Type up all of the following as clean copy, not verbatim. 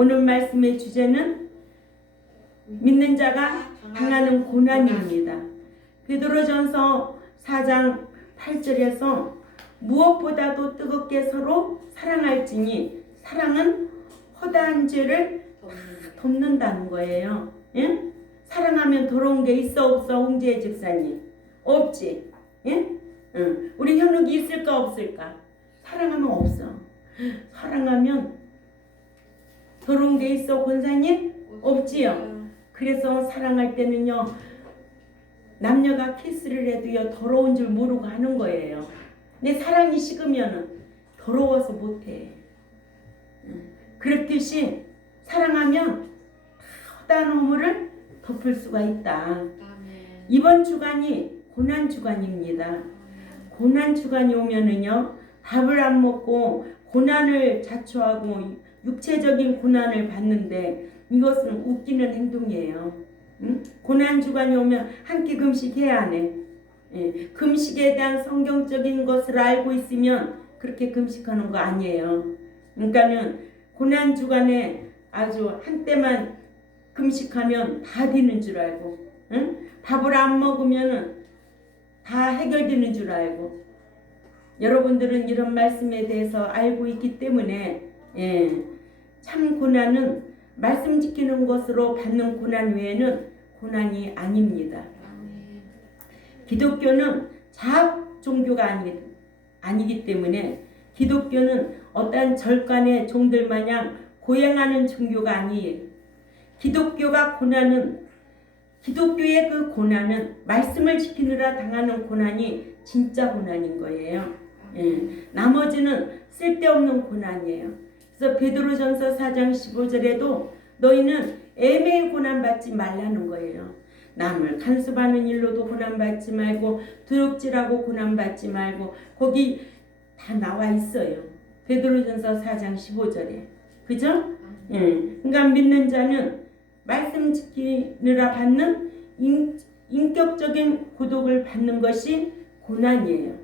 오늘 말씀의 주제는 믿는 자가 당하는 고난입니다. 베드로전서 4장 8절에서 무엇보다도 뜨겁게 서로 사랑할지니 사랑은 허다한 죄를 덮는다는 거예요. 예? 사랑하면 더러운 게 있어 없어 홍지혜 집사님? 없지. 예? 우리 현욱이 있을까 없을까? 사랑하면 없어. 사랑하면 더러운 게 있어 권사님? 없지요. 그래서 사랑할 때는요 남녀가 키스를 해도요 더러운 줄 모르고 하는 거예요. 내 사랑이 식으면은 더러워서 못해. 그렇듯이 사랑하면 허다한 허물을 덮을 수가 있다. 이번 주간이 고난 주간입니다. 고난 주간이 오면은요 밥을 안 먹고 고난을 자초하고 육체적인 고난을 받는데 이것은 웃기는 행동이에요. 고난 주간이 오면 한 끼 금식해야 하네. 금식에 대한 성경적인 것을 알고 있으면 그렇게 금식하는 거 아니에요. 그러니까는 고난 주간에 아주 한때만 금식하면 다 되는 줄 알고, 밥을 안 먹으면 다 해결되는 줄 알고, 여러분들은 이런 말씀에 대해서 알고 있기 때문에 참 고난은 말씀 지키는 것으로 받는 고난 외에는 고난이 아닙니다. 기독교는 자학 종교가 아니기 때문에 기독교는 어떠한 절간의 종들 마냥 고행하는 종교가 아니에요. 기독교의 그 고난은 말씀을 지키느라 당하는 고난이 진짜 고난인 거예요. 나머지는 쓸데없는 고난이에요. 그래서 베드로전서 4장 15절에도 너희는 애매히 고난받지 말라는 거예요. 남을 간섭하는 일로도 고난받지 말고 두렵지라고 고난받지 말고 거기 다 나와 있어요. 베드로전서 4장 15절에. 그죠? 그러니까 믿는 자는 말씀 지키느라 받는 인격적인 고독을 받는 것이 고난이에요.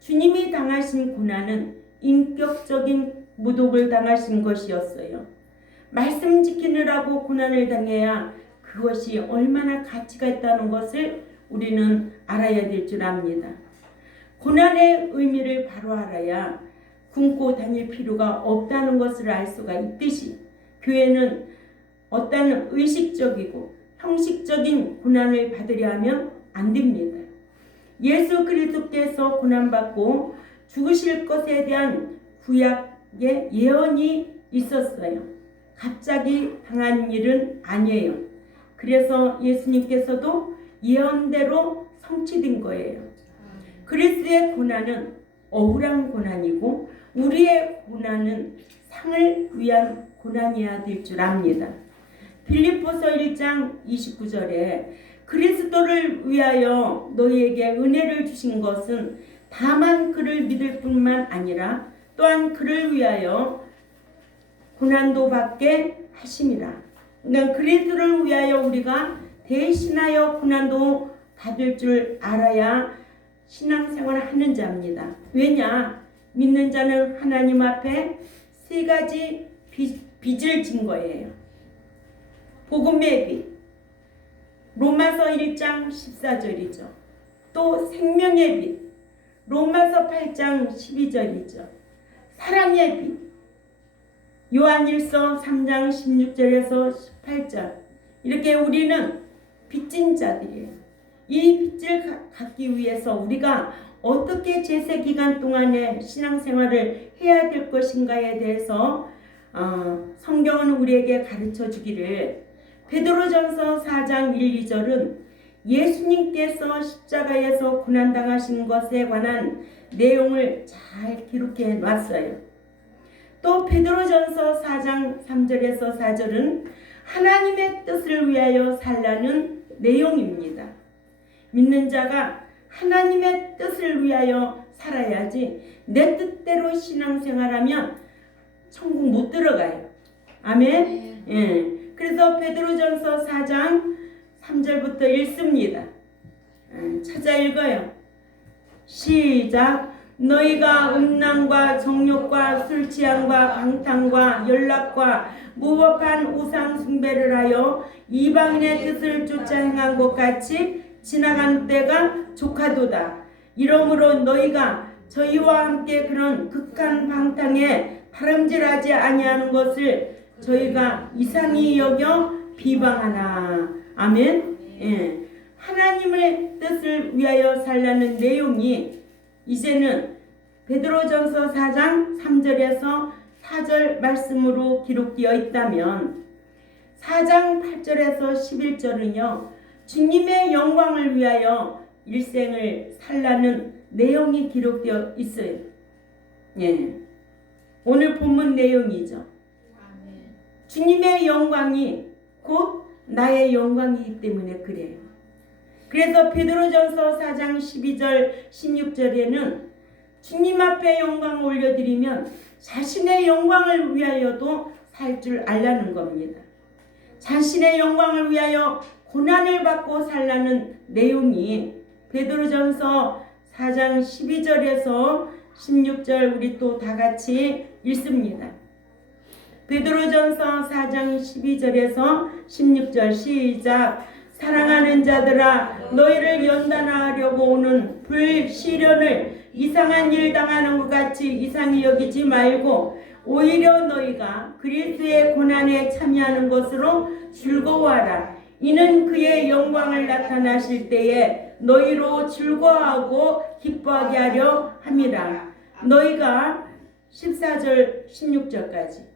주님이 당하신 고난은 인격적인 모독을 당하신 것이었어요. 말씀 지키느라고 고난을 당해야 그것이 얼마나 가치가 있다는 것을 우리는 알아야 될 줄 압니다. 고난의 의미를 바로 알아야 굶고 다닐 필요가 없다는 것을 알 수가 있듯이 교회는 어떤 의식적이고 형식적인 고난을 받으려 하면 안 됩니다. 예수 그리스도께서 고난받고 죽으실 것에 대한 구약의 예언이 있었어요. 갑자기 당한 일은 아니에요. 그래서 예수님께서도 예언대로 성취된 거예요. 그리스도의 고난은 억울한 고난이고 우리의 고난은 상을 위한 고난이어야 될 줄 압니다. 빌립보서 1장 29절에 그리스도를 위하여 너희에게 은혜를 주신 것은 다만 그를 믿을 뿐만 아니라 또한 그를 위하여 고난도 받게 하심이라. 그러니까 그리스도를 위하여 우리가 대신하여 고난도 받을 줄 알아야 신앙생활을 하는 자입니다. 왜냐? 믿는 자는 하나님 앞에 세 가지 빚을 진 거예요. 복음의 빚, 로마서 1장 14절이죠. 또 생명의 빚, 로마서 8장 12절이죠. 사랑의 빚, 요한일서 3장 16절에서 18절. 이렇게 우리는 빚진 자들이에요. 이 빚을 갚기 위해서 우리가 어떻게 제세기간 동안에 신앙생활을 해야 될 것인가에 대해서 성경은 우리에게 가르쳐 주기를 베드로전서 4장 1, 2절은 예수님께서 십자가에서 고난당하신 것에 관한 내용을 잘 기록해 놨어요. 또 베드로전서 4장 3절에서 4절은 하나님의 뜻을 위하여 살라는 내용입니다. 믿는 자가 하나님의 뜻을 위하여 살아야지 내 뜻대로 신앙생활하면 천국 못 들어가요. 아멘. 그래서 베드로전서 4장 3절부터 읽습니다. 찾아 읽어요. 시작. 너희가 음란과 정욕과 술취함과 방탕과 연락과 무법한 우상 숭배를 하여 이방인의 뜻을 쫓아 행한 것 같이 지나간 때가 족하도다. 이러므로 너희가 저희와 함께 그런 극한 방탕에 다름질하지 아니하는 것을 저희가 이상히 여겨 비방하나. 아멘. 예. 하나님의 뜻을 위하여 살라는 내용이 이제는 베드로전서 4장 3절에서 4절 말씀으로 기록되어 있다면 4장 8절에서 11절은요 주님의 영광을 위하여 일생을 살라는 내용이 기록되어 있어요. 예. 오늘 본문 내용이죠. 주님의 영광이 곧 나의 영광이기 때문에 그래요. 그래서 베드로전서 4장 12절 16절에는 주님 앞에 영광을 올려드리면 자신의 영광을 위하여도 살 줄 알라는 겁니다. 자신의 영광을 위하여 고난을 받고 살라는 내용이 베드로전서 4장 12절에서 16절 우리 또 다 같이 읽습니다. 베드로전서 4장 12절에서 16절 시작. 사랑하는 자들아 너희를 연단하려고 오는 불시련을 이상한 일 당하는 것 같이 이상히 여기지 말고 오히려 너희가 그리스도의 고난에 참여하는 것으로 즐거워하라. 이는 그의 영광을 나타나실 때에 너희로 즐거워하고 기뻐하게 하려 함이라. 너희가 14절 16절까지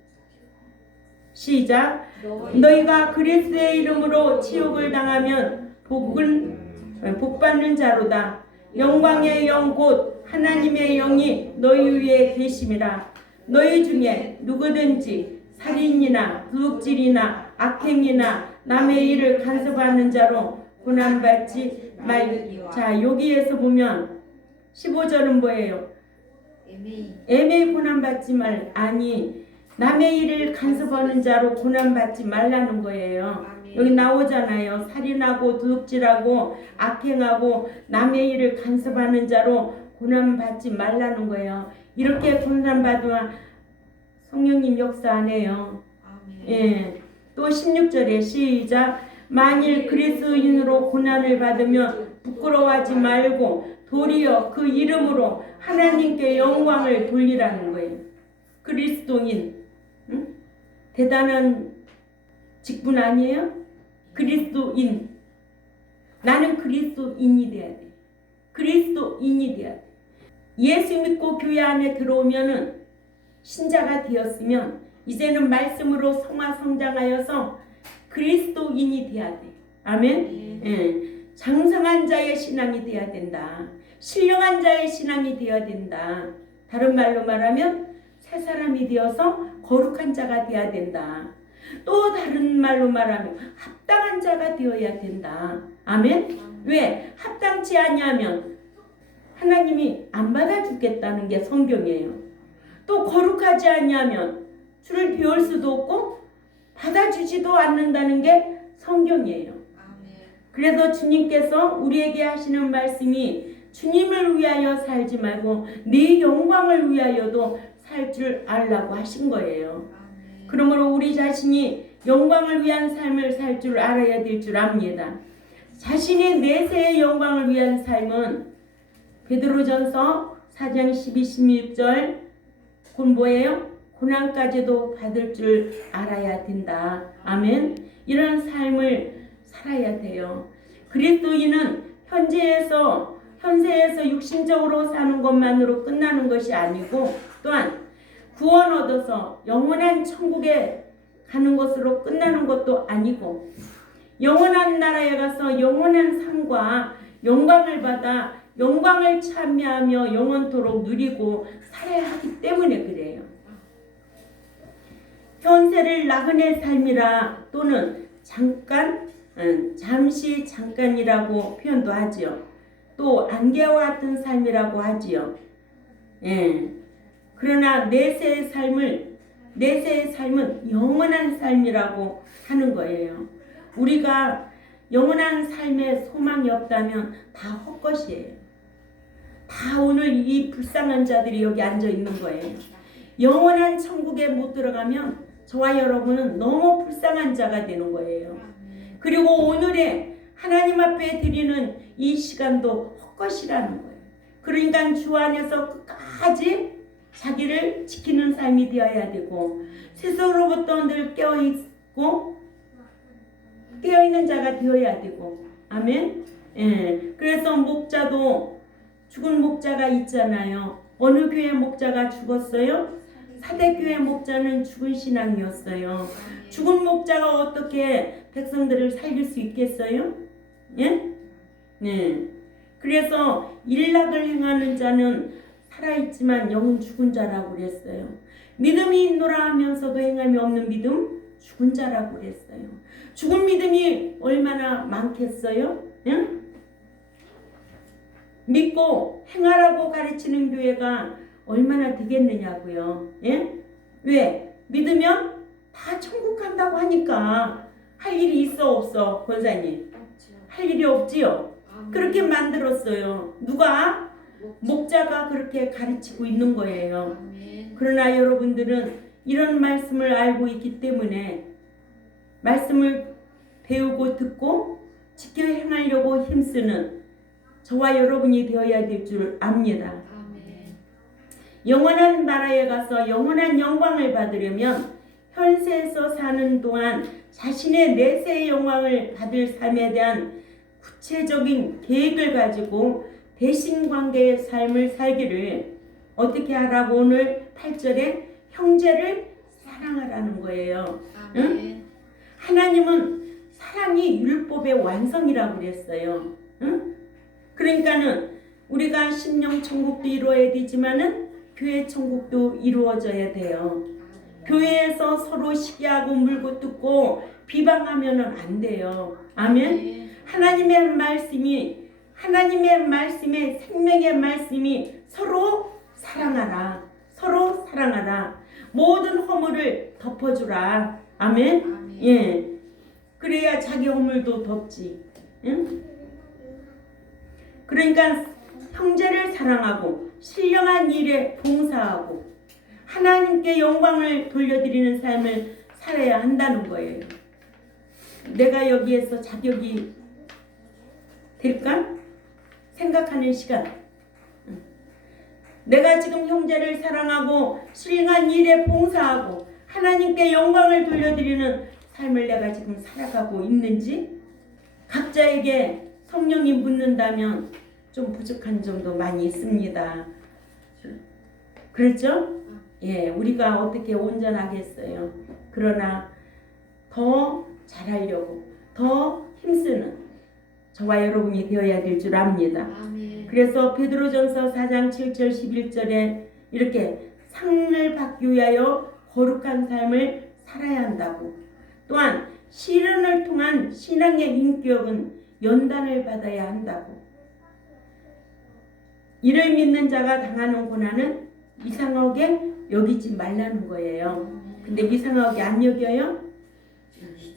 시작. 너희가 그리스도의 이름으로 치욕을 당하면 복받는 자로다. 영광의 영 곧 하나님의 영이 너희 위에 계심이라. 너희 중에 누구든지 살인이나 도둑질이나 악행이나 남의 일을 간섭하는 자로 고난받지 말. 자, 여기에서 보면 15절은 뭐예요? 애매히 고난받지 말. 아니 남의 일을 간섭하는 자로 고난받지 말라는 거예요. 여기 나오잖아요. 살인하고 도둑질하고 악행하고 남의 일을 간섭하는 자로 고난받지 말라는 거예요. 이렇게 고난받으면 성령님 역사 안 해요. 예. 또 16절에 시작. 만일 그리스도인으로 고난을 받으면 부끄러워하지 말고 도리어 그 이름으로 하나님께 영광을 돌리라는 거예요. 그리스도인. 응? 대단한 직분 아니에요? 그리스도인. 나는 그리스도인이 돼야 돼. 그리스도인이 돼야 돼. 예수 믿고 교회 안에 들어오면은 신자가 되었으면 이제는 말씀으로 성화성장하여서 그리스도인이 돼야 돼. 아멘. 예. 장성한 자의 신앙이 돼야 된다. 신령한 자의 신앙이 되어야 된다. 다른 말로 말하면 새 사람이 되어서 거룩한 자가 되어야 된다. 또 다른 말로 말하면 합당한 자가 되어야 된다. 아멘. 왜? 합당치 않냐면 하나님이 안 받아주겠다는 게 성경이에요. 또 거룩하지 않냐면 주를 배울 수도 없고 받아주지도 않는다는 게 성경이에요. 그래서 주님께서 우리에게 하시는 말씀이 주님을 위하여 살지 말고 네 영광을 위하여도 살 줄 알라고 하신 거예요. 그러므로 우리 자신이 영광을 위한 삶을 살 줄 알아야 될 줄 압니다. 자신의 내세의 영광을 위한 삶은 베드로전서 4장 12, 16절 뭐예요? 고난까지도 받을 줄 알아야 된다. 아멘. 이런 삶을 살아야 돼요. 그리스도인은 현세에서 육신적으로 사는 것만으로 끝나는 것이 아니고 또한 구원 얻어서 영원한 천국에 가는 것으로 끝나는 것도 아니고 영원한 나라에 가서 영원한 상과 영광을 받아 영광을 참여하며 영원토록 누리고 살아야 하기 때문에 그래요. 현세를 나그네 삶이라 또는 잠시 잠깐이라고 표현도 하지요. 또 안개와 같은 삶이라고 하지요. 예. 그러나 내세의 삶은 영원한 삶이라고 하는 거예요. 우리가 영원한 삶에 소망이 없다면 다 헛것이에요. 다 오늘 이 불쌍한 자들이 여기 앉아 있는 거예요. 영원한 천국에 못 들어가면 저와 여러분은 너무 불쌍한 자가 되는 거예요. 그리고 오늘의 하나님 앞에 드리는 이 시간도 헛것이라는 거예요. 그러니까 주 안에서 끝까지 자기를 지키는 삶이 되어야 되고 세상으로부터 늘 깨어있는 자가 되어야 되고 아멘. 예. 그래서 목자도 죽은 목자가 있잖아요. 어느 교회 목자가 죽었어요? 사대교회 목자는 죽은 신앙이었어요. 죽은 목자가 어떻게 백성들을 살릴 수 있겠어요? 예? 네. 그래서 일락을 행하는 자는 살아있지만 영은 죽은 자라고 그랬어요. 믿음이 있노라 하면서도 행함이 없는 믿음 죽은 자라고 그랬어요. 죽은 믿음이 얼마나 많겠어요? 예? 믿고 행하라고 가르치는 교회가 얼마나 되겠느냐고요. 예? 왜? 믿으면 다 천국 간다고 하니까 할 일이 있어 없어 권사님? 할 일이 없지요. 그렇게 만들었어요. 누가? 목자가 그렇게 가르치고 있는 거예요. 그러나 여러분들은 이런 말씀을 알고 있기 때문에 말씀을 배우고 듣고 지켜 행하려고 힘쓰는 저와 여러분이 되어야 될 줄 압니다. 영원한 나라에 가서 영원한 영광을 받으려면 현세에서 사는 동안 자신의 내세의 영광을 받을 삶에 대한 구체적인 계획을 가지고 대신관계의 삶을 살기를 어떻게 하라고 오늘 8절에 형제를 사랑하라는 거예요. 응? 하나님은 사랑이 율법의 완성이라고 그랬어요. 응? 그러니까는 우리가 심령 천국도 이루어야 되지만은 교회 천국도 이루어져야 돼요. 교회에서 서로 시기하고 물고 뜯고 비방하면은 안 돼요. 아멘. 하나님의 말씀의 생명의 말씀이 서로 사랑하라. 서로 사랑하라. 모든 허물을 덮어주라. 아멘. 예. 그래야 자기 허물도 덮지. 응? 그러니까 형제를 사랑하고 신령한 일에 봉사하고 하나님께 영광을 돌려드리는 삶을 살아야 한다는 거예요. 내가 여기에서 자격이 될까? 생각하는 시간. 내가 지금 형제를 사랑하고 신령한 일에 봉사하고 하나님께 영광을 돌려드리는 삶을 내가 지금 살아가고 있는지 각자에게 성령이 묻는다면 좀 부족한 점도 많이 있습니다. 그렇죠? 예, 우리가 어떻게 온전하겠어요. 그러나 더 잘하려고 더 힘쓰는 저와 여러분이 되어야 될 줄 압니다. 아멘. 그래서 베드로전서 4장 7절 11절에 이렇게 상을 받기 위하여 거룩한 삶을 살아야 한다고. 또한 시련을 통한 신앙의 인격은 연단을 받아야 한다고. 이를 믿는 자가 당하는 고난은 이상하게 여기지 말라는 거예요. 근데 이상하게 안 여겨요?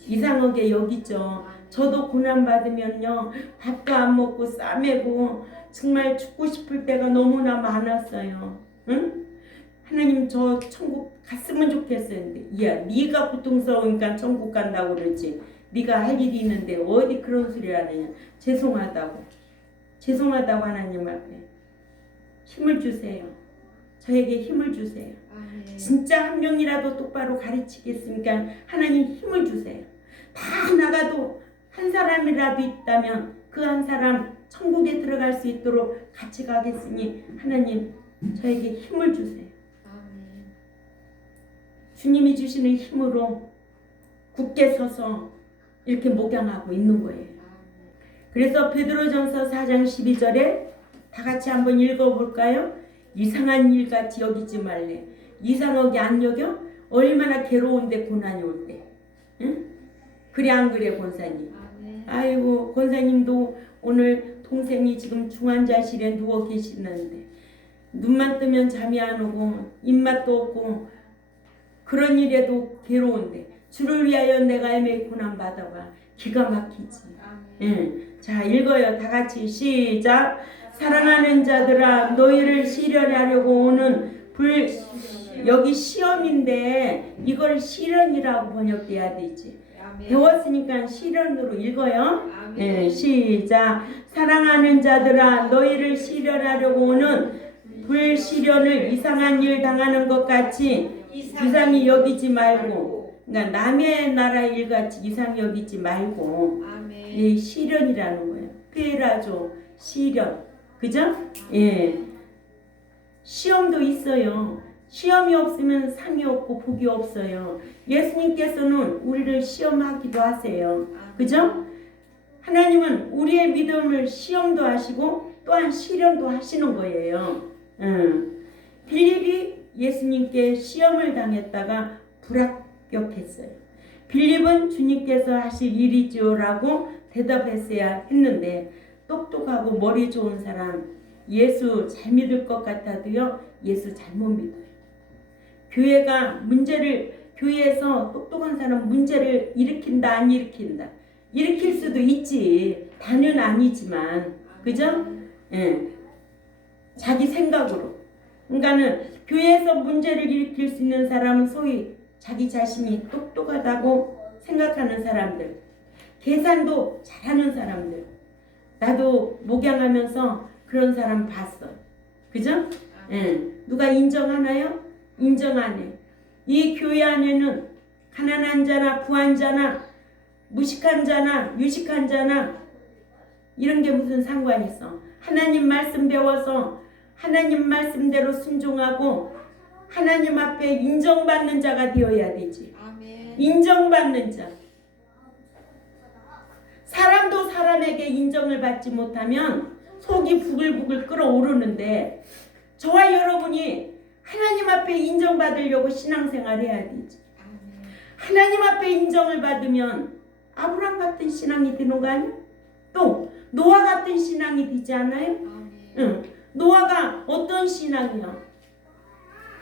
이상하게 여기죠. 저도 고난 받으면요 밥도 안 먹고 싸매고 정말 죽고 싶을 때가 너무나 많았어요. 응? 하나님 저 천국 갔으면 좋겠어요. 근데 야 네가 고통스러우니까 천국 간다고 그러지. 네가 할 일이 있는데 어디 그런 소리를 하느냐. 죄송하다고 하나님 앞에 힘을 주세요. 저에게 힘을 주세요. 진짜 한 명이라도 똑바로 가르치겠으니까 하나님 힘을 주세요. 다 나가도 한 사람이라도 있다면 그 한 사람 천국에 들어갈 수 있도록 같이 가겠으니 하나님 저에게 힘을 주세요. 주님이 주시는 힘으로 굳게 서서 이렇게 목양하고 있는 거예요. 그래서 베드로전서 4장 12절에 다 같이 한번 읽어볼까요? 이상한 일같이 여기지 말래. 이상하게 안 여겨? 얼마나 괴로운데 고난이 올 때. 응? 그래 안 그래 권사님? 아이고 권사님도 오늘 동생이 지금 중환자실에 누워 계시는데 눈만 뜨면 잠이 안 오고 입맛도 없고 그런 일에도 괴로운데 주를 위하여 내가 애매히 고난 받아봐. 기가 막히지. 응. 자 읽어요. 다 같이 시작. 사랑하는 자들아 너희를 시련하려고 오는 여기 시험인데 이걸 시련이라고 번역돼야 되지. 배웠으니까 시련으로 읽어요. 네, 시작. 사랑하는 자들아 너희를 시련하려고 오는 불시련을 이상한 일 당하는 것 같이 이상히 여기지 말고, 그러니까 남의 나라 일같이 이상히 여기지 말고, 이 시련이라는 거예요. 페라조 시련, 그죠? 예, 시험도 있어요. 시험이 없으면 상이 없고 복이 없어요. 예수님께서는 우리를 시험하기도 하세요. 그죠? 하나님은 우리의 믿음을 시험도 하시고 또한 시련도 하시는 거예요. 빌립이 예수님께 시험을 당했다가 불합격했어요. 빌립은 주님께서 하실 일이지요라고 대답했어야 했는데 똑똑하고 머리 좋은 사람 예수 잘 믿을 것 같아도요 예수 잘못 믿어요. 교회에서 똑똑한 사람 문제를 일으킨다 안 일으킨다. 일으킬 수도 있지. 다는 아니지만 그죠? 예. 자기 생각으로. 그러니까는 교회에서 문제를 일으킬 수 있는 사람은 소위 자기 자신이 똑똑하다고 생각하는 사람들. 계산도 잘하는 사람들. 나도 목양하면서 그런 사람 봤어. 그죠? 예. 누가 인정하나요? 인정 안 해. 이 교회 안에는 가난한 자나 부한 자나 무식한 자나 유식한 자나 이런 게 무슨 상관이 있어. 하나님 말씀 배워서 하나님 말씀대로 순종하고 하나님 앞에 인정받는 자가 되어야 되지. 아멘. 인정받는 자. 사람도 사람에게 인정을 받지 못하면 속이 부글부글 끓어오르는데 저와 여러분이 하나님 앞에 인정받으려고 신앙생활 해야 되지. 하나님 앞에 인정을 받으면 아브라함 같은 신앙이 되는 거 아니야? 또 노아 같은 신앙이 되지 않아요? 응. 노아가 어떤 신앙이야?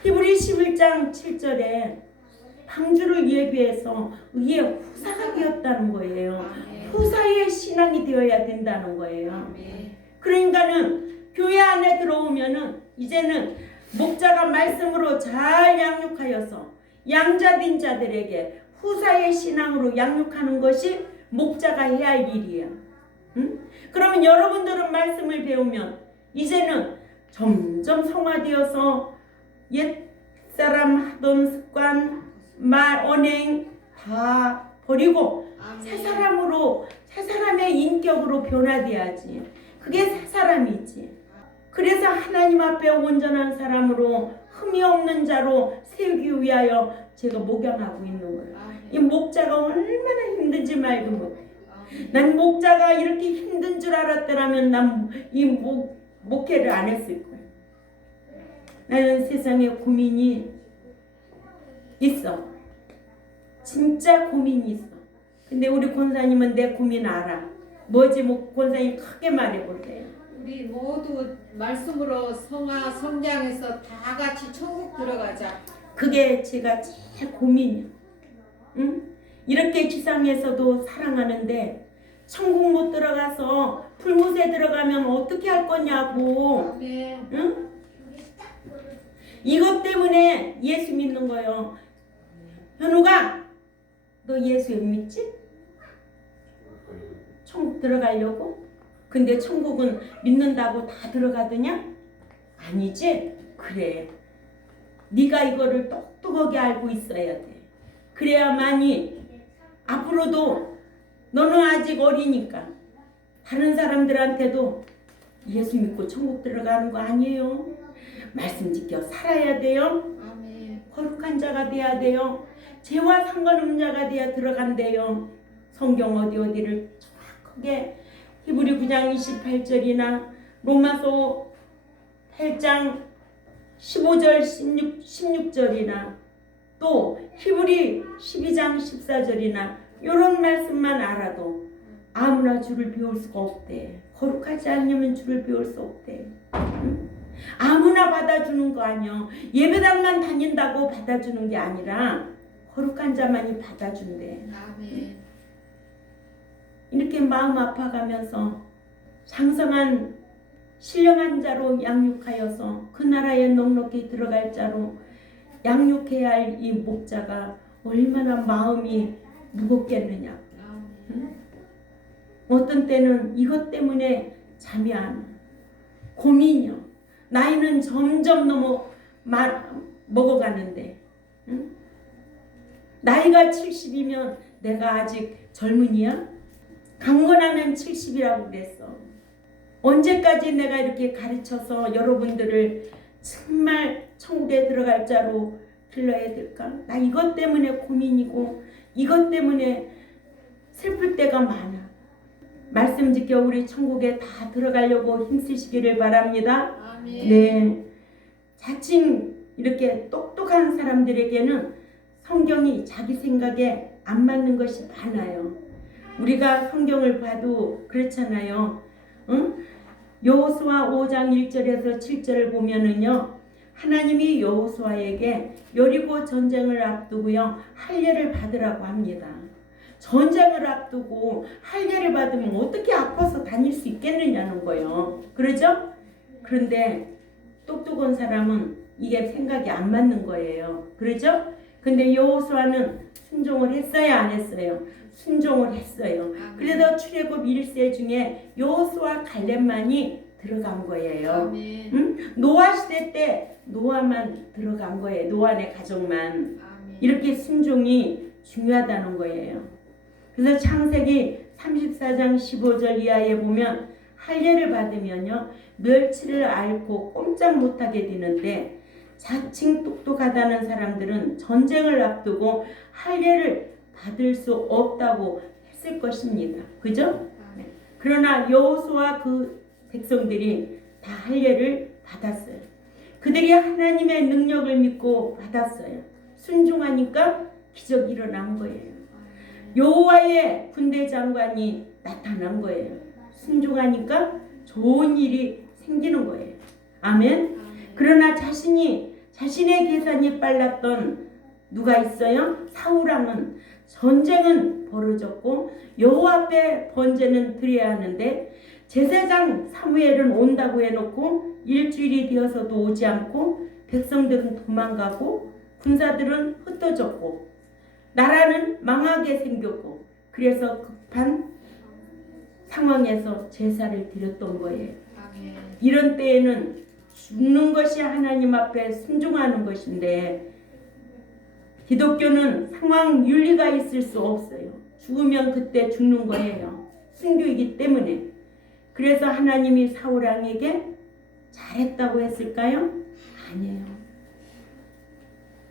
히브리 11장 7절에 방주를 예비해서 의의 후사가 되었다는 거예요. 후사의 신앙이 되어야 된다는 거예요. 그러니까는 교회 안에 들어오면은 이제는 목자가 말씀으로 잘 양육하여서 양자된 자들에게 후사의 신앙으로 양육하는 것이 목자가 해야 할 일이야. 응? 그러면 여러분들은 말씀을 배우면 이제는 점점 성화되어서 옛사람 하던 습관, 말, 언행 다 버리고 새 사람의 인격으로 변화돼야지. 그게 새 사람이지. 그래서 하나님 앞에 온전한 사람으로 흠이 없는 자로 세우기 위하여 제가 목양하고 있는 거예요. 이 목자가 얼마나 힘든지 말도 못해. 난 목자가 이렇게 힘든 줄 알았더라면 난 이 목회를 안 했을 거야. 나는 세상에 고민이 있어. 진짜 고민이 있어. 근데 우리 권사님은 내 고민 알아. 뭐지? 권사님 크게 말해볼게요. 우리 모두 말씀으로 성장해서 다 같이 천국 들어가자. 그게 제가 제일 고민이야. 응? 이렇게 지상에서도 사랑하는데 천국 못 들어가서 풀무새 들어가면 어떻게 할 거냐고. 응? 이것 때문에 예수 믿는 거예요. 현우가 너 예수 믿지? 천국 들어가려고? 근데 천국은 믿는다고 다 들어가더냐? 아니지? 그래. 네가 이거를 똑똑하게 알고 있어야 돼. 그래야만이 앞으로도 너는 아직 어리니까 다른 사람들한테도 예수 믿고 천국 들어가는 거 아니에요. 말씀 지켜 살아야 돼요. 아멘. 거룩한 자가 돼야 돼요. 죄와 상관없는 자가 돼야 들어간대요. 성경 어디를 정확하게 히브리 9장 28절이나 로마서 8장 15절 16절이나 또 히브리 12장 14절이나 이런 말씀만 알아도 아무나 주를 배울 수가 없대. 거룩하지 않으면 주를 배울 수 없대. 응? 아무나 받아주는 거 아니야. 예배당만 다닌다고 받아주는 게 아니라 거룩한 자만이 받아준대. 아멘. 이렇게 마음 아파가면서 장성한 신령한 자로 양육하여서 그 나라에 넉넉히 들어갈 자로 양육해야 할 이 목자가 얼마나 마음이 무겁겠느냐. 응? 어떤 때는 이것 때문에 잠이 안 와. 고민이요. 나이는 점점 먹어가는데, 응? 나이가 70이면 내가 아직 젊은이야? 강건하면 70이라고 그랬어. 언제까지 내가 이렇게 가르쳐서 여러분들을 정말 천국에 들어갈 자로 길러야 될까? 나 이것 때문에 고민이고 이것 때문에 슬플 때가 많아. 말씀 지켜 우리 천국에 다 들어가려고 힘쓰시기를 바랍니다. 아멘. 네, 자칭 이렇게 똑똑한 사람들에게는 성경이 자기 생각에 안 맞는 것이 많아요. 우리가 성경을 봐도 그렇잖아요. 응? 여호수아 5장 1절에서 7절을 보면은요, 하나님이 여호수아에게 여리고 전쟁을 앞두고요 할례를 받으라고 합니다. 전쟁을 앞두고 할례를 받으면 어떻게 아파서 다닐 수 있겠느냐는 거예요. 그러죠? 그런데 똑똑한 사람은 이게 생각이 안 맞는 거예요. 그러죠? 근데 여호수아는 순종을 했어요, 안 했어요? 순종을 했어요. 그래서 출애굽 1세 중에 여호수아 갈렙만이 들어간 거예요. 응? 노아 시대 때 노아만 들어간 거예요. 노아네 가족만. 이렇게 순종이 중요하다는 거예요. 그래서 창세기 34장 15절 이하에 보면 할례를 받으면요 멸치를 앓고 꼼짝 못하게 되는데, 자칭 똑똑하다는 사람들은 전쟁을 앞두고 할례를 받을 수 없다고 했을 것입니다. 그죠? 그러나 여호수아 그 백성들이 다 할례를 받았어요. 그들이 하나님의 능력을 믿고 받았어요. 순종하니까 기적이 일어난 거예요. 여호와의 군대 장관이 나타난 거예요. 순종하니까 좋은 일이 생기는 거예요. 아멘. 그러나 자신의 계산이 빨랐던 누가 있어요? 사울왕은 전쟁은 벌어졌고 여호와 앞에 번제는 드려야 하는데 제사장 사무엘은 온다고 해놓고 일주일이 되어서도 오지 않고 백성들은 도망가고 군사들은 흩어졌고 나라는 망하게 생겼고, 그래서 급한 상황에서 제사를 드렸던 거예요. 이런 때에는 죽는 것이 하나님 앞에 순종하는 것인데, 기독교는 상황 윤리가 있을 수 없어요. 죽으면 그때 죽는 거예요. 순교이기 때문에. 그래서 하나님이 사울왕에게 잘했다고 했을까요? 아니에요.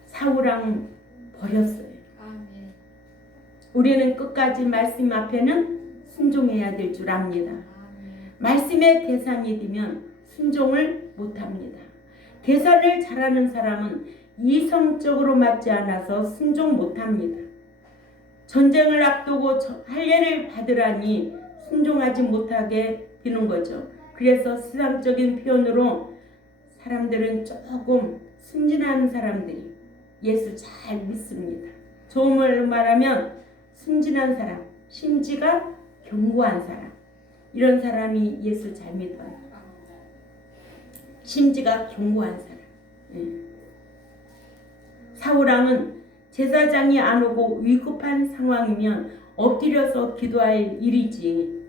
사울왕 버렸어요. 우리는 끝까지 말씀 앞에는 순종해야 될 줄 압니다. 말씀에 계산이 되면 순종을 못합니다. 계산을 잘하는 사람은 이성적으로 맞지 않아서 순종 못합니다. 전쟁을 앞두고 할례를 받으라니 순종하지 못하게 되는 거죠. 그래서 세상적인 표현으로 사람들은 조금 순진한 사람들이 예수 잘 믿습니다. 좋은 말로 말하면 순진한 사람, 심지가 견고한 사람, 이런 사람이 예수 잘 믿어요. 심지가 견고한 사람. 사울왕은 제사장이 안 오고 위급한 상황이면 엎드려서 기도할 일이지,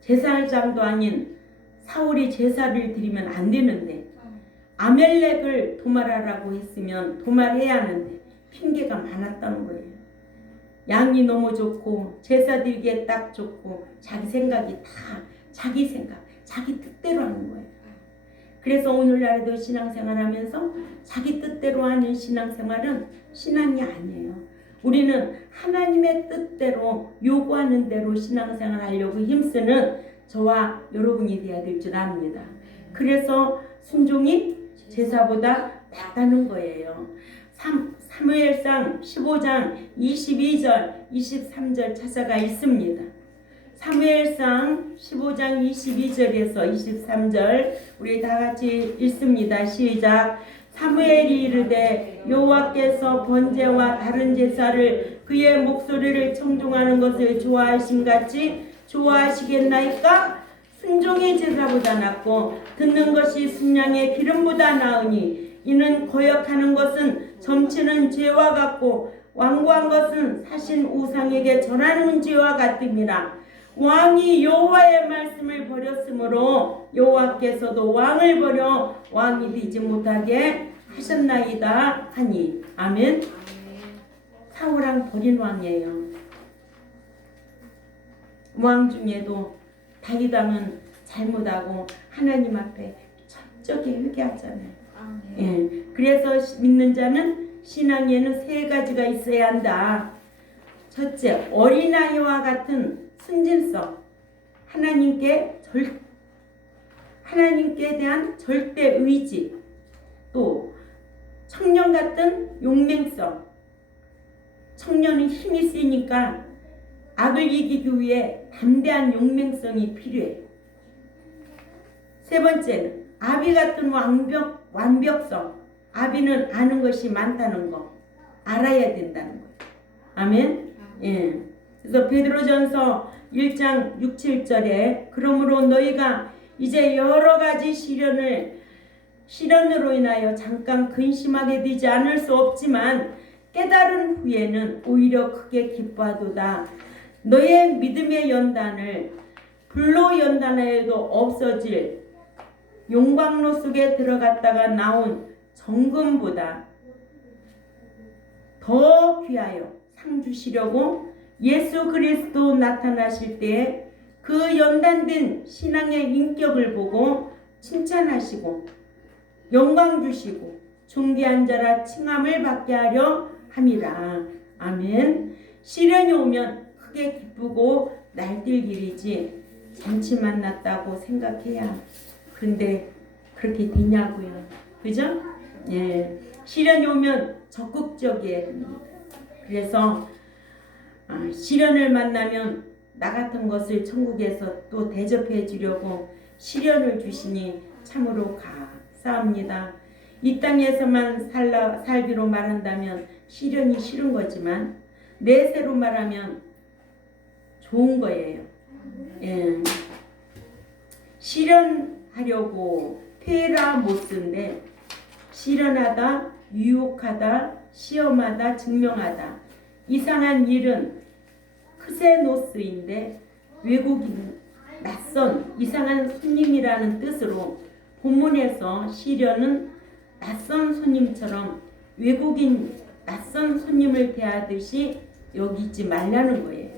제사장도 아닌 사울이 제사를 드리면 안 되는데, 아멜렉을 도말하라고 했으면 도말해야 하는데 핑계가 많았다는 거예요. 양이 너무 좋고 제사 드리기에 딱 좋고 자기 생각이 다 자기 생각, 자기 뜻대로 하는 거예요. 그래서 오늘날에도 신앙생활하면서 자기 뜻대로 하는 신앙생활은 신앙이 아니에요. 우리는 하나님의 뜻대로 요구하는 대로 신앙생활하려고 힘쓰는 저와 여러분이 되어야 될 줄 압니다. 그래서 순종이 제사보다 낫다는 거예요. 사무엘상 15장 22절 23절 찾아가 있습니다. 사무엘상 15장 22절에서 23절 우리 다 같이 읽습니다. 시작. 사무엘이 이르되 여호와께서 번제와 다른 제사를 그의 목소리를 청종하는 것을 좋아하신 같이 좋아하시겠나이까? 순종의 제사보다 낫고 듣는 것이 순양의 기름보다 나으니 이는 거역하는 것은 점치는 죄와 같고 완고한 것은 사신 우상에게 절하는 죄와 같음이라. 왕이 여호와의 말씀을 버렸으므로 여호와께서도 왕을 버려 왕이 되지 못하게 하셨나이다 하니. 아멘. 사울왕 버린 왕이에요. 왕 중에도 다윗 왕은 잘못하고 하나님 앞에 철저히 회개하잖아요. 예, 그래서 믿는 자는 신앙에는 세 가지가 있어야 한다. 첫째, 어린아이와 같은 순진성, 하나님께 대한 절대 의지, 또 청년 같은 용맹성. 청년은 힘이 세니까 악을 이기기 위해 담대한 용맹성이 필요해. 세 번째는 아비 같은 완벽성. 아비는 아는 것이 많다는 거, 알아야 된다는 거예요. 아멘. 예. 그래서 베드로전서 1장 6, 7절에 그러므로 너희가 이제 여러 가지 시련으로 인하여 잠깐 근심하게 되지 않을 수 없지만 깨달은 후에는 오히려 크게 기뻐하도다. 너의 믿음의 연단을 불로 연단하여도 없어질 용광로 속에 들어갔다가 나온 정금보다 더 귀하여 상 주시려고 예수 그리스도 나타나실 때에 그 연단된 신앙의 인격을 보고 칭찬하시고 영광 주시고 존귀한 자라 칭함을 받게 하려 함이라. 아멘. 시련이 오면 크게 기쁘고 날뛸 일이지 잔치만 났다고 생각해야. 근데 그렇게 되냐고요. 그죠? 예. 시련이 오면 적극적이어야 됩니다. 그래서 시련을 만나면 나 같은 것을 천국에서 또 대접해 주려고 시련을 주시니 참으로 감사합니다. 이 땅에서만 살기로 말한다면 시련이 싫은 거지만 내세로 말하면 좋은 거예요. 예. 시련하려고 페라 못 쓴데 시련하다, 유혹하다, 시험하다, 증명하다. 이상한 일은 크세노스인데 외국인, 낯선, 이상한 손님이라는 뜻으로 본문에서 시련은 낯선 손님처럼 외국인, 낯선 손님을 대하듯이 여기지 말라는 거예요.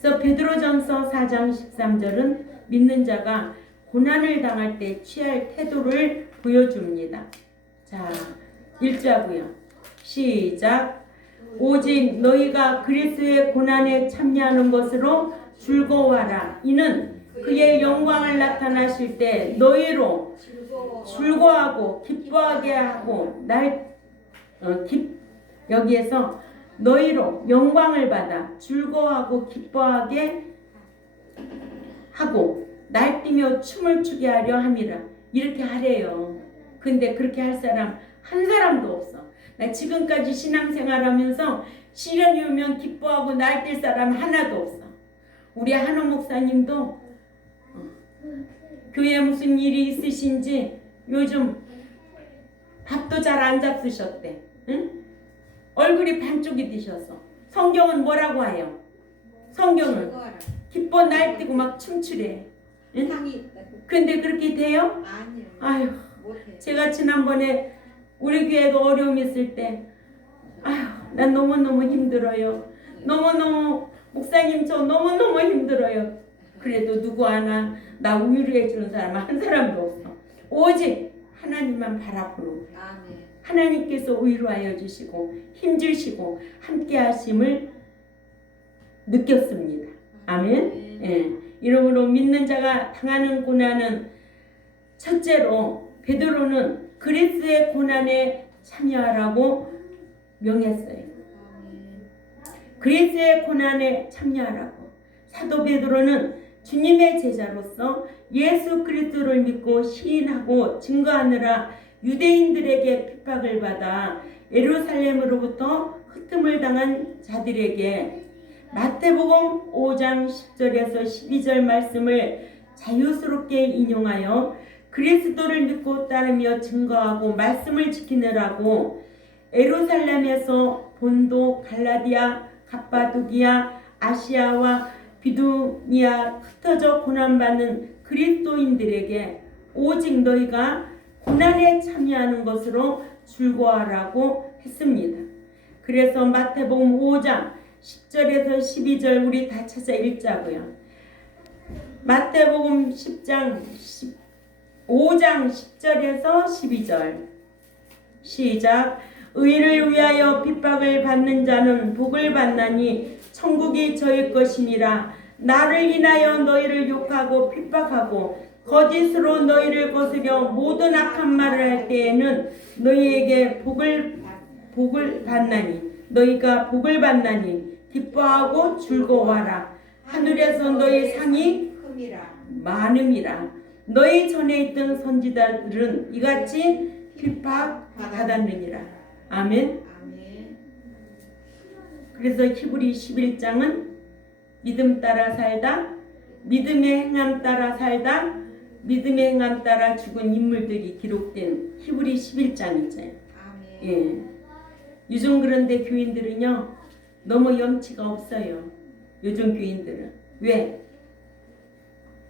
그래서 베드로전서 4장 13절은 믿는 자가 고난을 당할 때 취할 태도를 보여줍니다. 자, 읽자고요. 시작. 오직 너희가 그리스도의 고난에 참여하는 것으로 즐거워하라. 이는 그의 영광을 나타나실 때 너희로 즐거워하고 기뻐하게 하고 여기에서 너희로 영광을 받아 즐거워하고 기뻐하게 하고 날뛰며 춤을 추게 하려 함이라. 이렇게 하래요. 근데 그렇게 할 사람 한 사람도 없어. 나 지금까지 신앙생활하면서 시련이 오면 기뻐하고 날뛸 사람 하나도 없어. 우리 한호 목사님도 교회에 무슨 일이 있으신지 요즘 밥도 잘 안 잡수셨대. 응? 얼굴이 반쪽이 드셔서. 성경은 뭐라고 해요? 성경은 기뻐 날뛰고 막 춤추래. 응? 근데 그렇게 돼요? 아니요. 아유, 못해. 제가 지난번에 우리 교회도 어려움 있을 때 아유, 난 너무너무 힘들어요. 너무너무 목사님 저 너무너무 힘들어요. 그래도 누구 하나 나 위로해 주는 사람 한 사람도 없어. 오직 하나님만 바라보는 거예요. 아멘. 하나님께서 위로하여 주시고 힘주시고 함께 하심을 느꼈습니다. 아멘. 예. 이러므로 믿는 자가 당하는 고난은 첫째로 베드로는 그리스도의 고난에 참여하라고 명했어요. 그리스도의 고난에 참여하라고. 사도 베드로는 주님의 제자로서 예수 그리스도를 믿고 시인하고 증거하느라 유대인들에게 핍박을 받아 예루살렘으로부터 흩음을 당한 자들에게 마태복음 5장 10절에서 12절 말씀을 자유스럽게 인용하여 그리스도를 믿고 따르며 증거하고 말씀을 지키느라고 예루살렘에서 본도, 갈라디아, 갑바도기아, 아시아와 비두니아 흩어져 고난받는 그리스도인들에게 오직 너희가 고난에 참여하는 것으로 즐거워하라고 했습니다. 그래서 마태복음 5장 10절에서 12절 우리 다 찾아 읽자고요. 마태복음 5장 10절에서 12절 시작. 의를 위하여 핍박을 받는 자는 복을 받나니 천국이 저의 것이니라. 나를 인하여 너희를 욕하고 핍박하고 거짓으로 너희를 거스려 모든 악한 말을 할 때에는 너희에게 복을 받나니 너희가 복을 받나니 기뻐하고 즐거워하라. 하늘에서 너희 상이 많음이라. 너희 전에 있던 선지자들은 이같이 핍박받았느니라. 아멘. 그래서 히브리 11장은 믿음 따라 살다, 믿음의 행함 따라 살다, 믿음의 행함 따라 죽은 인물들이 기록된 히브리 11장이죠. 예. 요즘 그런데 교인들은요 너무 염치가 없어요. 요즘 교인들은 왜?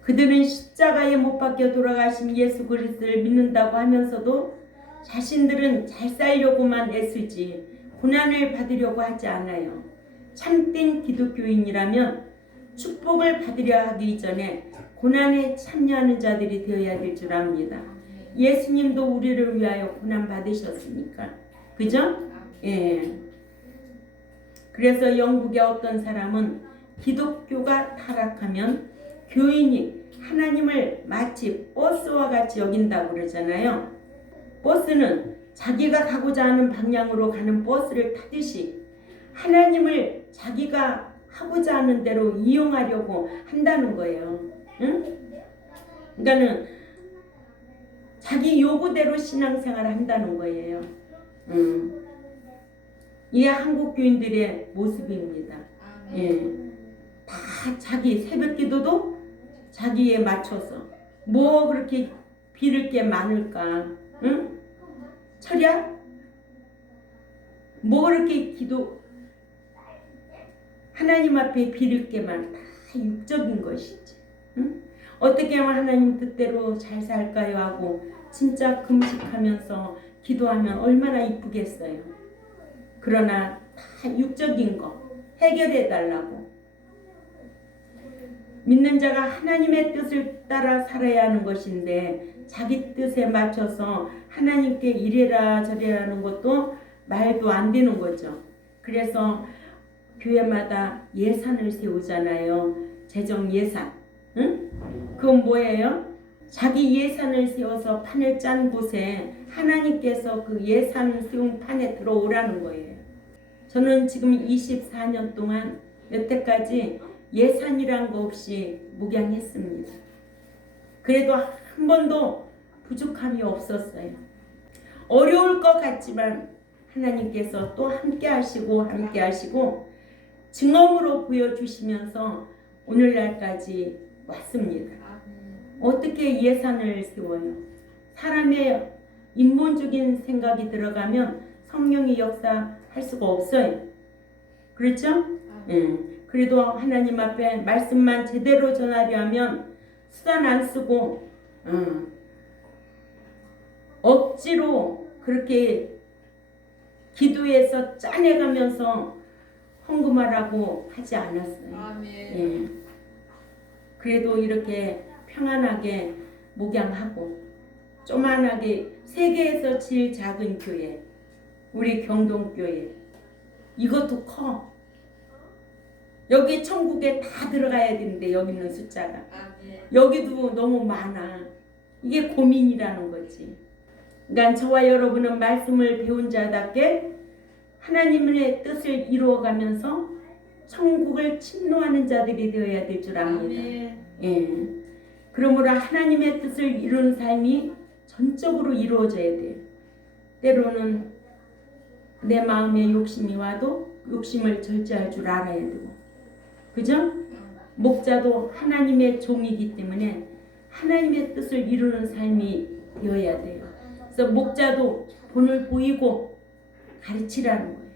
그들은 십자가에 못 박혀 돌아가신 예수 그리스도를 믿는다고 하면서도 자신들은 잘 살려고만 애쓰지 고난을 받으려고 하지 않아요. 참된 기독교인이라면 축복을 받으려 하기 전에 고난에 참여하는 자들이 되어야 될 줄 압니다. 예수님도 우리를 위하여 고난 받으셨으니까. 그죠? 예. 그래서 영국의 어떤 사람은 기독교가 타락하면 교인이 하나님을 마치 버스와 같이 여긴다고 그러잖아요. 버스는 자기가 가고자 하는 방향으로 가는 버스를 타듯이 하나님을 자기가 하고자 하는 대로 이용하려고 한다는 거예요. 응? 그러니까는 자기 요구대로 신앙생활을 한다는 거예요. 이게 한국 교인들의 모습입니다. 예. 다 자기 새벽기도도 자기에 맞춰서 뭐 그렇게 빌을 게 많을까? 응? 철야? 뭐 그렇게 기도 하나님 앞에 빌을 게 많아. 다 육적인 것이지. 응? 어떻게 하면 하나님 뜻대로 잘 살까요? 하고 진짜 금식하면서 기도하면 얼마나 이쁘겠어요. 그러나 다 육적인 거 해결해 달라고. 믿는 자가 하나님의 뜻을 따라 살아야 하는 것인데 자기 뜻에 맞춰서 하나님께 이래라 저래라 하는 것도 말도 안 되는 거죠. 그래서 교회마다 예산을 세우잖아요. 재정 예산. 응? 그건 뭐예요? 자기 예산을 세워서 판을 짠 곳에 하나님께서 그 예산 세운 판에 들어오라는 거예요. 저는 지금 24년 동안 여태까지 예산이란 거 없이 목양했습니다. 그래도 한 번도 부족함이 없었어요. 어려울 것 같지만 하나님께서 또 함께 하시고 증언으로 보여주시면서 오늘날까지 왔습니다. 어떻게 예산을 세워요? 사람의 인본적인 생각이 들어가면 성령의 역사할 수가 없어요. 그렇죠? 그래도 하나님 앞에 말씀만 제대로 전하려면 수단 안 쓰고 억지로 그렇게 기도해서 짜내가면서 헌금하라고 하지 않았어요. 예. 그래도 이렇게 평안하게 목양하고 조만하게 세계에서 제일 작은 교회 우리 경동교회 이것도 커. 여기 천국에 다 들어가야 되는데 여기 있는 숫자가 여기도 너무 많아. 이게 고민이라는 거지. 그러니까 저와 여러분은 말씀을 배운 자답게 하나님의 뜻을 이루어가면서 천국을 침노하는 자들이 되어야 될 줄 압니다. 예. 그러므로 하나님의 뜻을 이루는 삶이 전적으로 이루어져야 돼요. 때로는 내 마음에 욕심이 와도 욕심을 절제할 줄 알아야 되고, 그죠? 목자도 하나님의 종이기 때문에 하나님의 뜻을 이루는 삶이 되어야 돼요. 그래서 목자도 본을 보이고 가르치라는 거예요.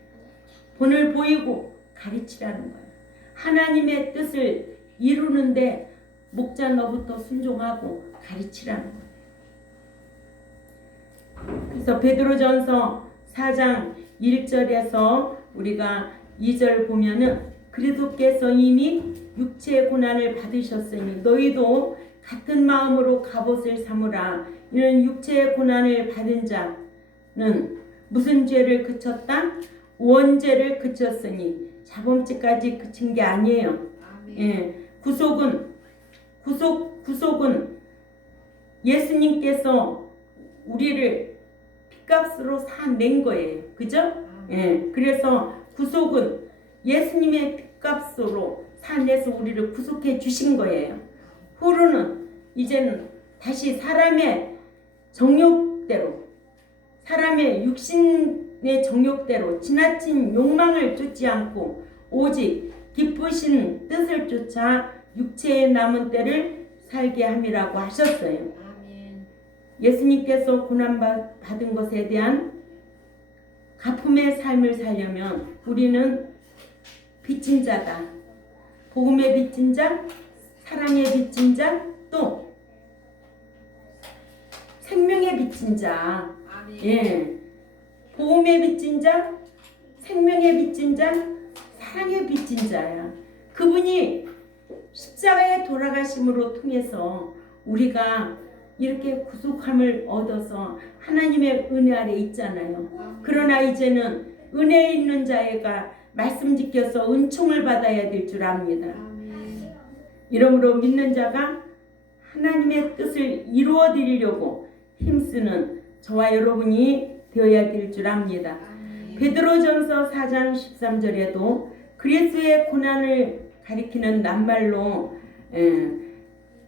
본을 보이고 가르치라는 거예요. 하나님의 뜻을 이루는데 목자 너부터 순종하고 가르치라는 거예요. 그래서 베드로전서 4장 1절에서 우리가 2절 보면은 그리스도께서 이미 육체의 고난을 받으셨으니 너희도 같은 마음으로 갑옷을 삼으라. 이는 육체의 고난을 받은 자는 무슨 죄를 그쳤다? 원죄를 그쳤으니 자범죄까지 그친 게 아니에요. 예, 구속은 예수님께서 우리를 핏값으로 사낸 거예요. 그죠? 예, 그래서 구속은 예수님의 핏값으로 사내서 우리를 구속해 주신 거예요. 후로는 이제는 다시 사람의 정욕대로, 사람의 육신의 정욕대로 지나친 욕망을 쫓지 않고 오직 기쁘신 뜻을 쫓아 육체의 남은 때를 살게 함이라고 하셨어요. 아멘. 예수님께서 고난받은 것에 대한 가품의 삶을 살려면 우리는 빚진 자다. 복음의 빚진 자, 사랑의 빚진 자, 또 생명의 빚진 자. 아멘. 예. 복음의 빚진 자, 생명의 빚진 자, 사랑의 빚진 자야. 그분이 십자가에 돌아가심으로 통해서 우리가 이렇게 구속함을 얻어서 하나님의 은혜 아래 있잖아요. 그러나 이제는 은혜 있는 자애가 말씀 지켜서 은총을 받아야 될 줄 압니다. 아멘. 이러므로 믿는 자가 하나님의 뜻을 이루어 드리려고 힘쓰는 저와 여러분이 되어야 될 줄 압니다. 아멘. 베드로전서 4장 13절에도 그리스도의 고난을 가리키는 낱말로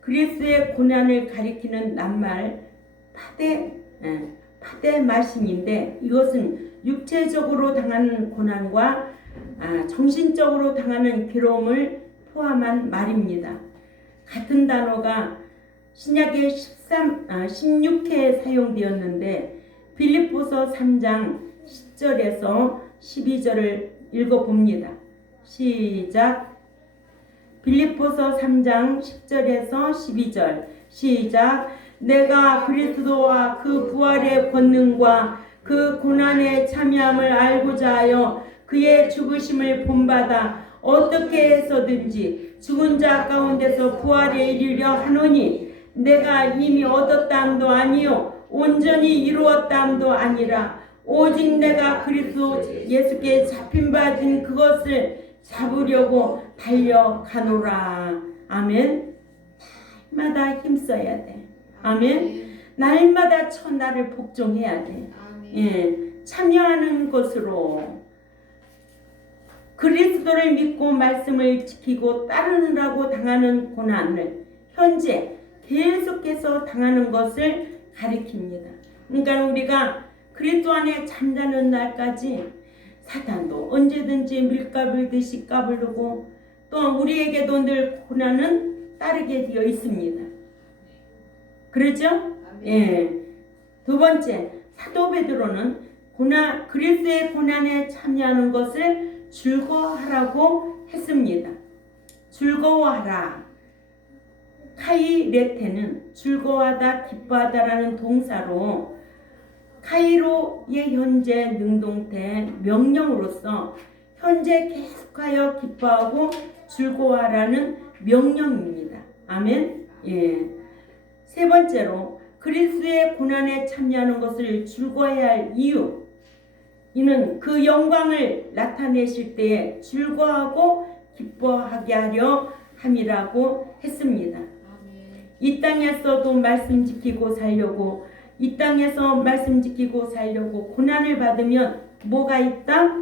그리스도의 고난을 가리키는 낱말 파데 마심인데 이것은 육체적으로 당하는 고난과 정신적으로 당하는 괴로움을 포함한 말입니다. 같은 단어가 신약에 16회 사용되었는데 빌립보서 3장 10절에서 12절을 읽어봅니다. 시작. 빌립보서 3장 10절에서 12절 시작. 내가 그리스도와 그 부활의 권능과 그 고난에 참여함을 알고자 하여 그의 죽으심을 본받아 어떻게 해서든지 죽은 자 가운데서 부활에 이르려 하노니 내가 이미 얻었다함도 아니요 온전히 이루었다함도 아니라 오직 내가 그리스도 예수께 잡힌받은 그것을 잡으려고 달려가노라. 아멘. 날마다 힘써야 돼. 아멘. 날마다 나를 복종해야 돼. 예, 참여하는 것으로 그리스도를 믿고 말씀을 지키고 따르느라고 당하는 고난을 현재 계속해서 당하는 것을 가리킵니다. 그러니까 우리가 그리스도 안에 잠자는 날까지 사탄도 언제든지 밀가불 듯이 까불고 또 우리에게도 늘 고난은 따르게 되어 있습니다. 그렇죠? 예. 두 번째, 사도 베드로는 그리스도의 고난에 참여하는 것을 즐거워하라고 했습니다. 즐거워하라. 카이레테는 즐거워하다, 기뻐하다라는 동사로 카이로의 현재 능동태 명령으로서 현재 계속하여 기뻐하고 즐거워하라는 명령입니다. 아멘. 예. 세 번째로 그리스도의 고난에 참여하는 것을 즐거워해야 할 이유. 이는 그 영광을 나타내실 때에 즐거워하고 기뻐하게 하려 함이라고 했습니다. 이 땅에서도 말씀 지키고 살려고 이 땅에서 말씀 지키고 살려고 고난을 받으면 뭐가 있다?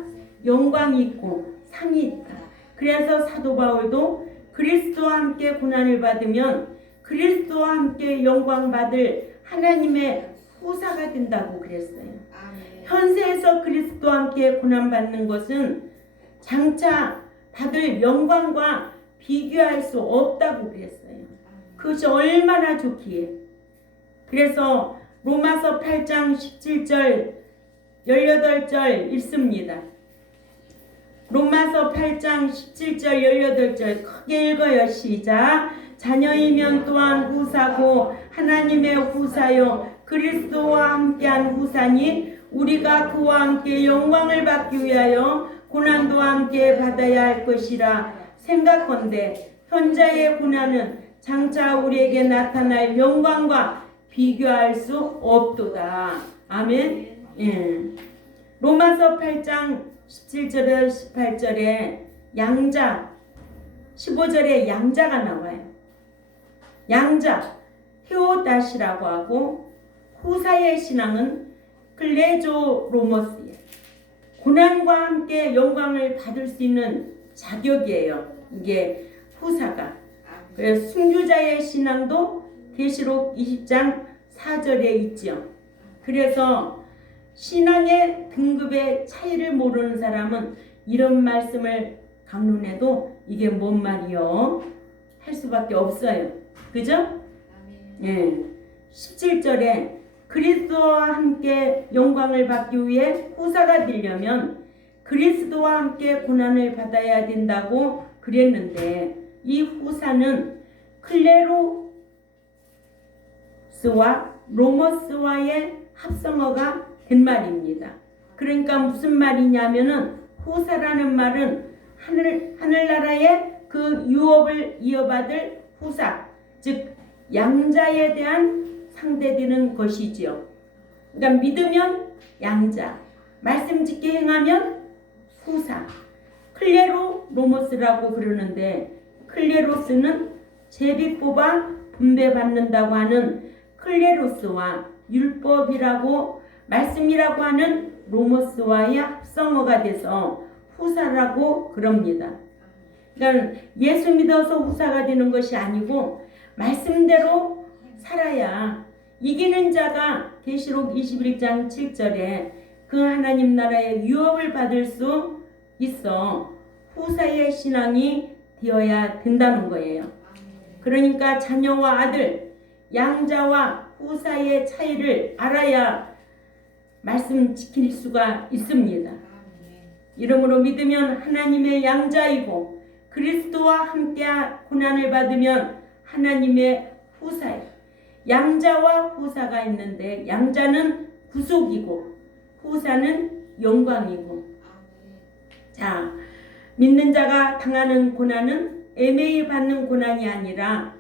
영광이 있고 상이 있다. 그래서 사도 바울도 그리스도와 함께 고난을 받으면 그리스도와 함께 영광 받을 하나님의 후사가 된다고 그랬어요. 현세에서 그리스도와 함께 고난받는 것은 장차 받을 영광과 비교할 수 없다고 그랬어요. 그것이 얼마나 좋기에. 그래서 로마서 8장 17절 18절 읽습니다. 로마서 8장 17절 18절 크게 읽어요. 시작. 자녀이면 또한 후사고 하나님의 후사요 그리스도와 함께한 후사니 우리가 그와 함께 영광을 받기 위하여 고난도 함께 받아야 할 것이라 생각건대 현자의 고난은 장차 우리에게 나타날 영광과 비교할 수 없도다. 아멘. 예. 로마서 8장 17절에 18절에 양자 15절에 양자가 나와요. 양자 헤오다시라고 하고 후사의 신앙은 클레조로모스예요. 고난과 함께 영광을 받을 수 있는 자격이에요. 이게 후사가. 그래서 순교자의 신앙도 계시록 20장 4절에 있지요. 그래서 신앙의 등급의 차이를 모르는 사람은 이런 말씀을 강론해도 이게 뭔 말이요? 할 수밖에 없어요. 그죠? 예. 17절에 그리스도와 함께 영광을 받기 위해 후사가 되려면 그리스도와 함께 고난을 받아야 된다고 그랬는데 이 후사는 클레로스와 로모스와의 합성어가 된 말입니다. 그러니까 무슨 말이냐면은 후사라는 말은 하늘나라의 그 유업을 이어받을 후사, 즉 양자에 대한 상대되는 것이지요. 그러니까 믿으면 양자, 말씀 짓게 행하면 후사. 클레로노모스라고 그러는데 클레로스는 제비 뽑아 분배받는다고 하는 클레로스와 율법이라고 말씀이라고 하는 로모스와의 합성어가 돼서 후사라고 그럽니다. 그러니까 예수 믿어서 후사가 되는 것이 아니고 말씀대로 살아야 이기는 자가 계시록 21장 7절에 그 하나님 나라의 유업을 받을 수 있어 후사의 신앙이 되어야 된다는 거예요. 그러니까 자녀와 아들, 양자와 후사의 차이를 알아야 말씀 지킬 수가 있습니다. 이러므로 믿으면 하나님의 양자이고 그리스도와 함께 고난을 받으면 하나님의 후사예요. 양자와 후사가 있는데 양자는 구속이고 후사는 영광이고. 자, 믿는 자가 당하는 고난은 애매히 받는 고난이 아니라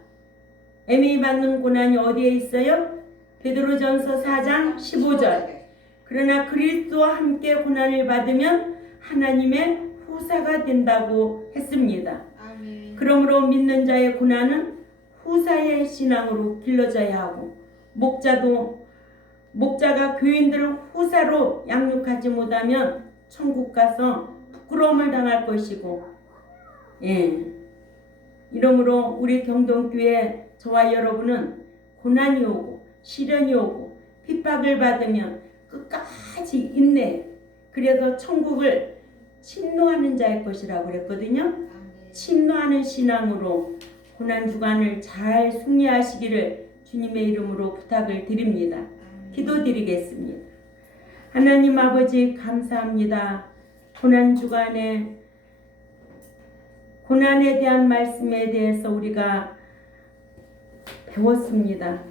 애매히 받는 고난이 어디에 있어요? 베드로전서 4장 15절. 그러나 그리스도와 함께 고난을 받으면 하나님의 후사가 된다고 했습니다. 아멘. 그러므로 믿는 자의 고난은 후사의 신앙으로 길러져야 하고 목자가 교인들을 후사로 양육하지 못하면 천국 가서 부끄러움을 당할 것이고, 예. 이러므로 우리 경동교회 저와 여러분은 고난이 오고 시련이 오고 핍박을 받으면 끝까지 인내. 그래서 천국을 침노하는 자의 것이라고 그랬거든요. 침노하는 신앙으로 고난 주간을 잘 승리하시기를 주님의 이름으로 부탁을 드립니다. 기도드리겠습니다. 하나님 아버지 감사합니다. 고난 주간에 고난에 대한 말씀에 대해서 우리가 배웠습니다.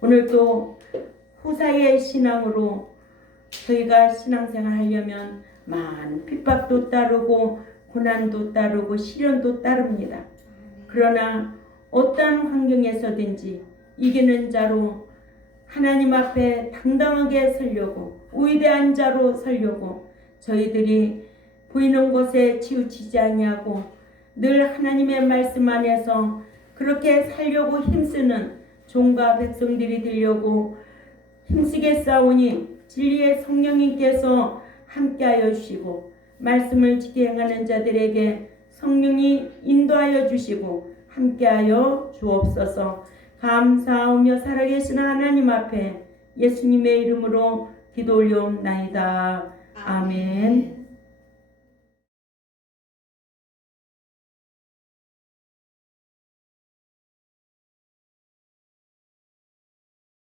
오늘도 후사의 신앙으로 저희가 신앙생활 하려면 많은 핍박도 따르고 고난도 따르고 시련도 따릅니다. 그러나 어떠한 환경에서든지 이기는 자로 하나님 앞에 당당하게 서려고 위대한 자로 서려고 저희들이 보이는 곳에 치우치지 아니하고 늘 하나님의 말씀 안에서 그렇게 살려고 힘쓰는 종과 백성들이 되려고 힘쓰게 싸우니 진리의 성령님께서 함께하여 주시고 말씀을 지켜 행하는 자들에게 성령이 인도하여 주시고 함께하여 주옵소서. 감사하며 살아계신 하나님 앞에 예수님의 이름으로 기도 올려옵나이다. 아멘.